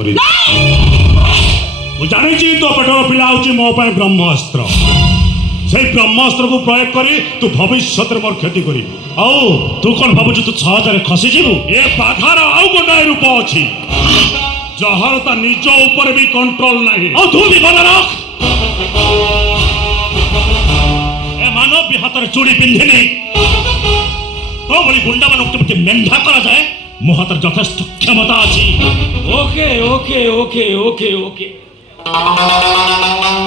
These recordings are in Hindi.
କରି ମୁଁ ଜାଣିଛି ତୋ ପେଟର ପିଲା ହେଉଛି ମୋ ପାଇଁ ବ୍ରହ୍ମାସ୍ତ୍ର। ସେଇ ବ୍ରହ୍ମାସ୍ତ୍ରକୁ ପ୍ରୟୋଗ କରି ତୁ ଭବିଷ୍ୟତରେ ମୋର କ୍ଷତି କରିବୁ। ଆଉ ତୁ କ'ଣ ଭାବୁଛୁ ତୁ ସହଜରେ ଖସିଯିବୁ? ଏ ବାଘର ଆଉ ଗୋଟାଏ ରୂପ ଅଛି ଯାହାର ତା ନିଜ ଉପରେ ବି କଣ୍ଟ୍ରୋଲ ନାହିଁ। ଆଉ ତୁ ବି ଭଲ ରଖ। ଏ ମାନବ ବି ହାତରେ ଚୁଡ଼ି ପିନ୍ଧିନି। ତୋ ଭଳି ଗୁଣ୍ଡାମାନଙ୍କୁ କେମିତି ମେଣ୍ଢା କରାଯାଏ ମୋ ହାତରେ ଯଥେଷ୍ଟ କ୍ଷମତା ଅଛି। Okay okay okay okay okay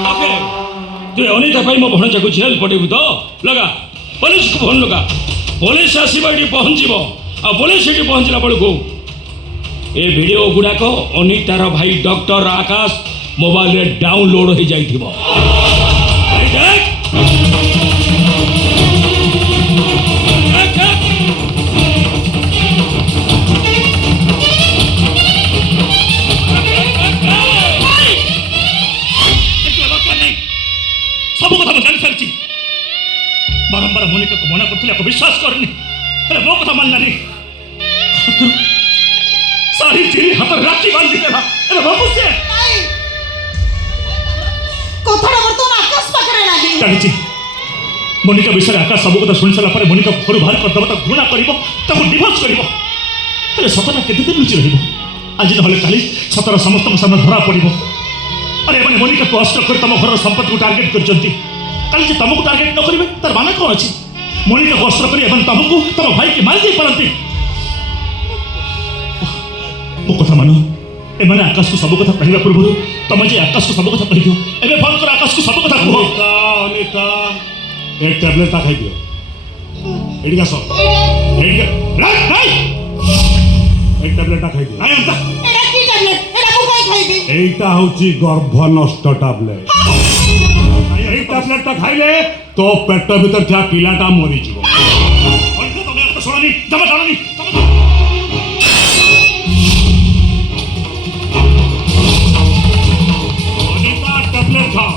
okay तु अनिता भाई मो भणजाको जेल पटेबु तो लगा पुलिस को फोन लगा। पुलिस आसीबा एठी पहुंचीबो आ पुलिस एठी पहुंचला बळको ए वीडियो गुडाक अनितार भाई डॉक्टर आकाश मोबाइल रे डाउनलोड हो जाइथिबो। देख सब कथा जानी सारी बारंबार मोनिका को मना करते विश्वास करनी मो कथा मानलानी सारी चिरी हाथ राखी बांधी देला बाबू से कथाटा बर्तमान आकाश पाखरे नाही जानिछि मोनिका विषय आकाश सब कथा सुनि सारा पर मोनिका घर बाहर कर दबा घृणा करिवो ताको डिवोर्स करिवो हेले सतना केते दिन लुचि रहिबो आज नहले काली सतर समस्त सामने धरा पड़िबो। अरे मैंने मोनिका को अष्ट कर तुम घर संपत्ति को टार्गेट कर कल जे तुमको टार्गेट न करेंगे तार माने कौन अच्छी मोनिका को अष्ट कर तुमको तुम भाई की मार दे पारती मो कथा मान ए मैंने आकाश को सब कथा कहवा पूर्व तुम जे आकाश को सब कथा कह दियो एबे फोन कर आकाश को सब कथा कहो। अनिता एक टैबलेट ता खाई दियो एडी का सब एडी का राइट एक टैबलेट ता खाई दियो आई अंता एडा की टैबलेट एडा को काय खाइबे এইটা হচ্ছে গর্ভ নষ্ট ট্যাবলেট। এই ট্যাবলেটটা খাইলে তো পেট ভিতর থা পিলাটা মরি যাব। অনিতা তুমি এত শুনানি জমা জানানি অনিতা ট্যাবলেট খাও।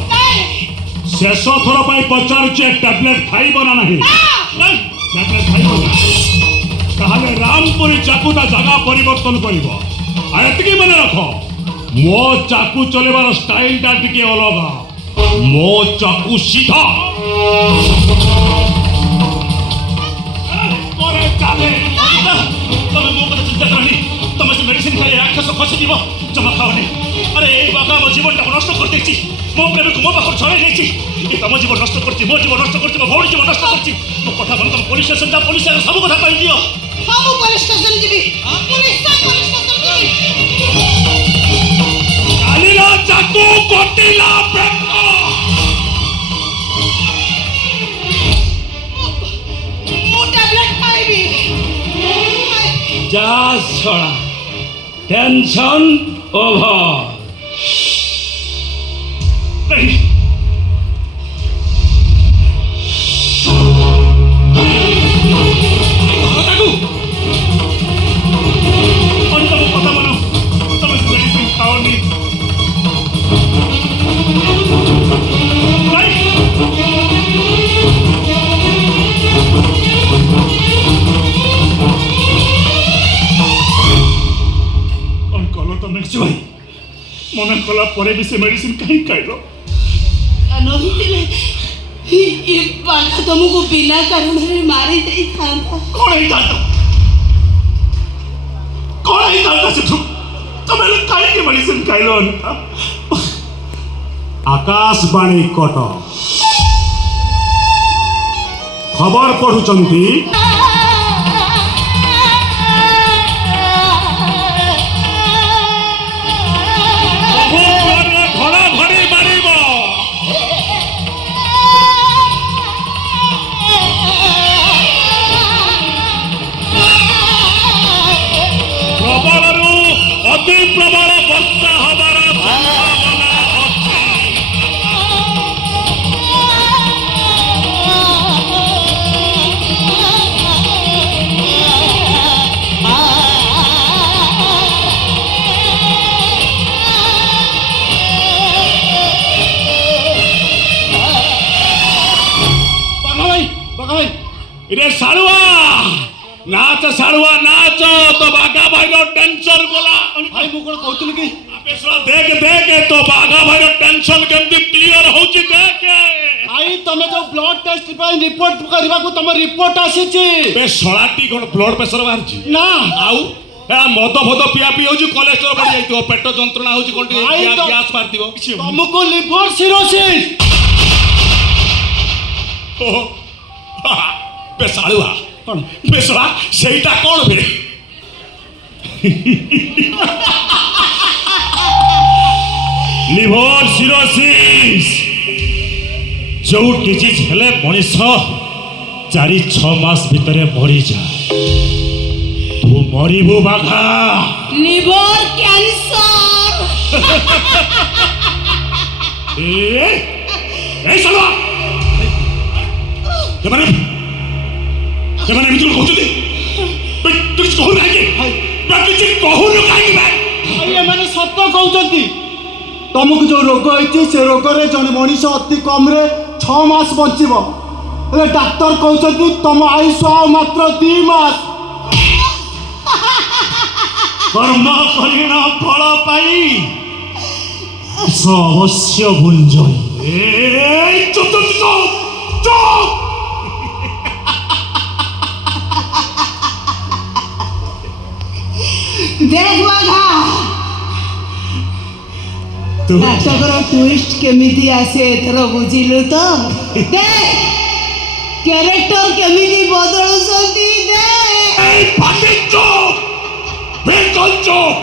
শেষ থর পাই পচারুছি ট্যাবলেট খাইব না নাহি? ট্যাবলেট খাইব না তাহলে রামপুরি চাকুটা জায়গা পরিবর্তন করিব। আর এতিকি মনে রাখো মো চাকু চলেবার স্টাইলটা টিকে অলগা। মো চাকু সিধা পরে চালে অনিতা তুমি মো কথা চিন্তা করনি তুমি যে মেডিসিন খাইলে রাক্ষস খসি দিব জমা খাওনি। আরে এই বাঘা মো জীবনটা নষ্ট করে দিয়েছি মো প্রেমকে মো পাখর ছড়াই দিয়েছি এই তোমার জীবন নষ্ট করছি মো জীবন নষ্ট করছি মো ভৌড়ি জীবন নষ্ট করছি মো কথা বল তুমি পুলিশ স্টেশন যা পুলিশ সব কথা কই দিও। বাবু পুলিশ স্টেশন যাবি পুলিশ স্টেশন যাবি কালিরা চাকু কটিলা পেট মো ট্যাবলেট খাইবি जा छोड़ा टेंशन ओवर नहीं बतागु अनिता मो कथा मानो तुम मेडिसिन खाओनी कौन कलो तो मेक्सी भाई मना कला परे भी से मेडिसिन कहीं खाइलो नहिले ये बाघा तुमको बिना कारण रे मारी दे थांता कौन है जाता से तू तुम्हें काहे के मेडिसिन खाइलो अनिता आकाशवाणी कट खबर पढ़ुचंती प्रबल वर्षा हबार संभावना अछि। रे साड़ुआ नाच साड़ुआ नाच तो बागा भाई टेंशन बोला ଭାଇ ମୁଁ କଣ କହୁଥିଲି କି देख देख तो बाघा भाई टेंशन केमती क्लियर होची देख भाई तमे जो ब्लड टेस्ट ପାଇଁ ରିପୋର୍ଟ କରିବାକୁ ତମ ରିପୋର୍ଟ ଆସିଛି बे सळाटी कोन ब्लड प्रेशर बाहरची ନା आउ ए मद फद पिया पी होची कोलेस्ट्रॉल बढ़ी जाइतो पेट जंत्रणा होची कोन भाई तो- गैस मारतिबो ତମକୁ ଲିଭର ସିରୋସିस ओहो बे साळुआ କଣ बे सळा सेईटा कोन बे लिवर सिरोसिस जो डिजीज हेले मनीष 4-6 मास भितर मरी जा तू मरिबु बाघा লিভার ক্যান্সার ए सालवा ସେମାନେ ଏମିତି କହୁଛନ୍ତି ତୁ କିଛି କହୁନୁ କାହିଁକି କିଛି କହୁନୁ କାହିଁକି ଭାଇ ଭାଇ ଏମାନେ ସତ କହୁଛନ୍ତି ତମକୁ ଯୋଉ ରୋଗ ହେଇଛି ସେ ରୋଗରେ ଜଣେ ମଣିଷ ଅତି କମରେ 6 ମାସ ବଞ୍ଚିବ ହେଲେ ଡାକ୍ତର କହୁଛନ୍ତି ତମ ଆୟୁଷ ଆଉ ମାତ୍ର 2 ମାସ କର୍ମ କରିଣ ଫଳ ପାଇ ଅବଶ୍ୟ ଭୁଞ୍ଜଇ ଚୁପ দেখ বাঘা ତୁ ନାଟକର টুইস্ট କେମିତି ଆସେ ଏଥର ବୁଝିଲୁ ତ ଦେখ କ୍ୟାରେକ୍ଟର କେମିତି ବଦଳୁଛନ୍ତି ଦେখ এই পাটি চুপ বিলকুল চুপ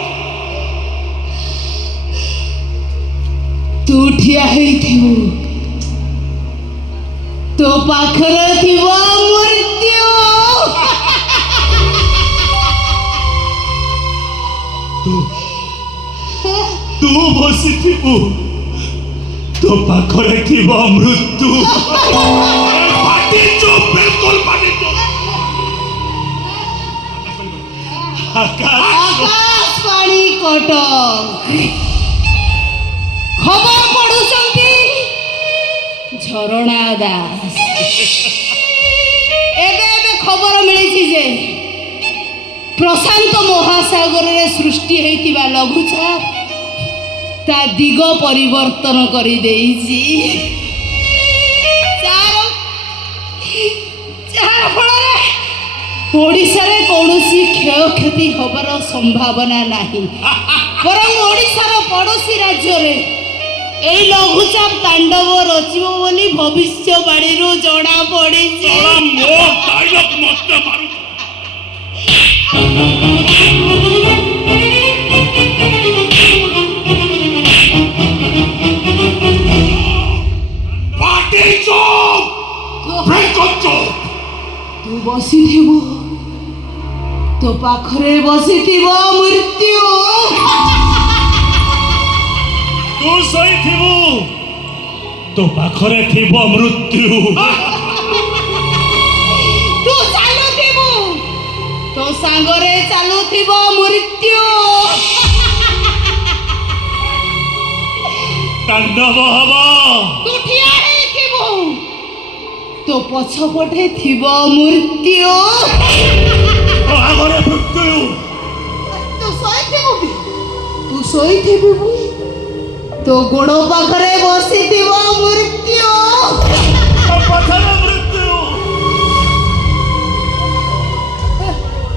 ତୁ ଠିଆ ହେଇଥିବୁ ତୋ ପାଖରେ ଥିବ ମୃତ୍ୟୁ ତୁ ବସିଥିବୁ ତୋ ପାଖରେ ଥିବ ମୃତ୍ୟୁ ପାଟି ଚୁପ ବିଲକୁଲ ପାଟି ଚୁପ ଆକାଶବାଣୀ କଟକ ଖବର ପଢୁଛନ୍ତି ଝରଣା ଦାସ ଏବେ ଖବର ମିଳିଛି ଯେ ପ୍ରଶାନ୍ତ ମହାସାଗରରେ ସୃଷ୍ଟି ହେଇଥିବା ଲଘୁଚାପ ତା ଦିଗ ପରିବର୍ତ୍ତନ କରିଦେଇଛି ଯାହାର ଫଳରେ ଓଡ଼ିଶାରେ କୌଣସି କ୍ଷୟକ୍ଷତି ହେବାର ସମ୍ଭାବନା ନାହିଁ ବରଂ ଓଡ଼ିଶାର ପଡ଼ୋଶୀ ରାଜ୍ୟରେ ଏଇ ଲଘୁଚାପ ତାଣ୍ଡବ ରଚିବ ବୋଲି ଭବିଷ୍ୟବାଣୀରୁ ଜଣା ପଡ଼ିଛି ମୋ ଡାଇଲଗ ମତେ ମାରୁ ପାଟି ଚୁପ ବିଲକୁଲ ଚୁପ ତୁ ବସିଥିବୁ ତୋ ପାଖରେ ବସିଥିବ ମୃତ୍ୟୁ ତୁ ଶୋଇଥିବୁ ତୋ ପାଖରେ ଥିବ ମୃତ୍ୟୁ ତୁ ଚାଲୁଥିବୁ ତୋ ସାଙ୍ଗରେ ଚାଲୁଥିବ ମୃତ୍ୟୁ ତାଣ୍ଡବ ହବ ତୁ ଠିଆ ହେଇଥିବୁ ତୋ ପଛପଟେ ଥିବ ମୃତ୍ୟୁ ତୋ ଆଗରେ ମୃତ୍ୟୁ ତୁ ଶୋଇଥିବୁ ତୋ ଗୋଡ଼ ପାଖରେ ବସିଥିବ ମୃତ୍ୟୁ ତୋ ପଛରେ ମୃତ୍ୟୁ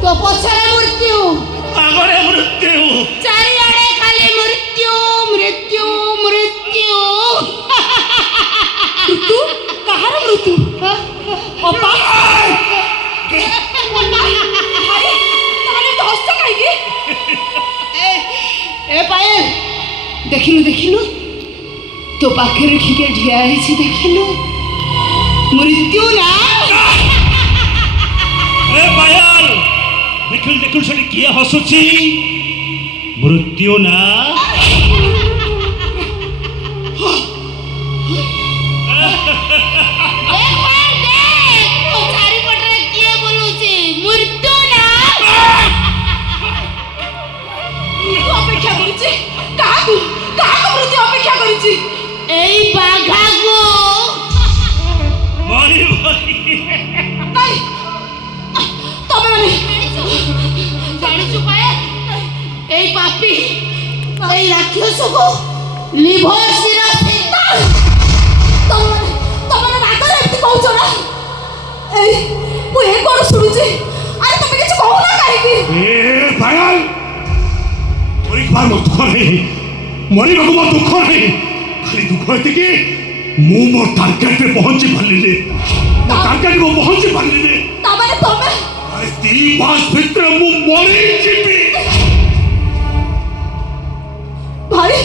ତୋ ପଛରେ ମୃତ୍ୟୁ ଆଗରେ ମୃତ୍ୟୁ ଚାରିଆଡ଼େ ଖାଲି ମୃତ୍ୟୁ ମୃତ୍ୟୁ ମୃତ୍ୟୁ ମୃତ୍ୟୁ କାହାର ମୃତ୍ୟୁ ଅପା ଏ ପାଏଲ ଦେଖିଲୁ ଦେଖିଲୁ ତୋ ପାଖରେ କିଏ ଠିଆ ହେଇଛି ଦେଖିଲୁ ମୃତ୍ୟୁ ନା ଏ ପାୟଲ ଦେଖିଲୁ ଦେଖିଲୁ ସେଠି କିଏ ହସୁଛି ମୃତ୍ୟୁ ନା ଚାରିପଟରେ କିଏ ବୁଲୁଛି ମୃତ୍ୟୁ ନା ଅପେକ୍ଷା କରିଛି କାହାକୁ କାହାକୁ ମୃତ୍ୟୁ ଅପେକ୍ଷା କରିଛି ଏଇ ବାଘାକୁ ମରି ମରି ନାଇଁ ତମେ ମାନେ ଜାଣିଛୁ ପାଏ ଏଇ ପାପି ରାକ୍ଷସକୁ ଲିଭର ସିରାପି ତମର ରାଗରେ ଏମିତି କହୁଛ ନା? ଏଇ ମୁଁ ଏ କଣ ଶୁଣୁଛି? ଆରେ ତମେ କିଛି କହୁନା କାହିଁକି? ଏ ପାଗଲ ମରିବାର ମୋ ଦୁଃଖ ନାହିଁ, ମରିବାକୁ ମୋ ଦୁଃଖ ନାହିଁ, ଖାଲି ଦୁଃଖ ଏତିକି ମୁଁ ମୋ ଟାର୍ଗେଟରେ ପହଞ୍ଚି ପାରିଲିନି, ମୋ ଟାର୍ଗେଟ ମୁଁ ପହଞ୍ଚି ପାରିଲିନି। ତାମାନେ ତମେ 3 ମାସ ଭିତରେ ମୁଁ ମରିଯିବି। ଭାଇ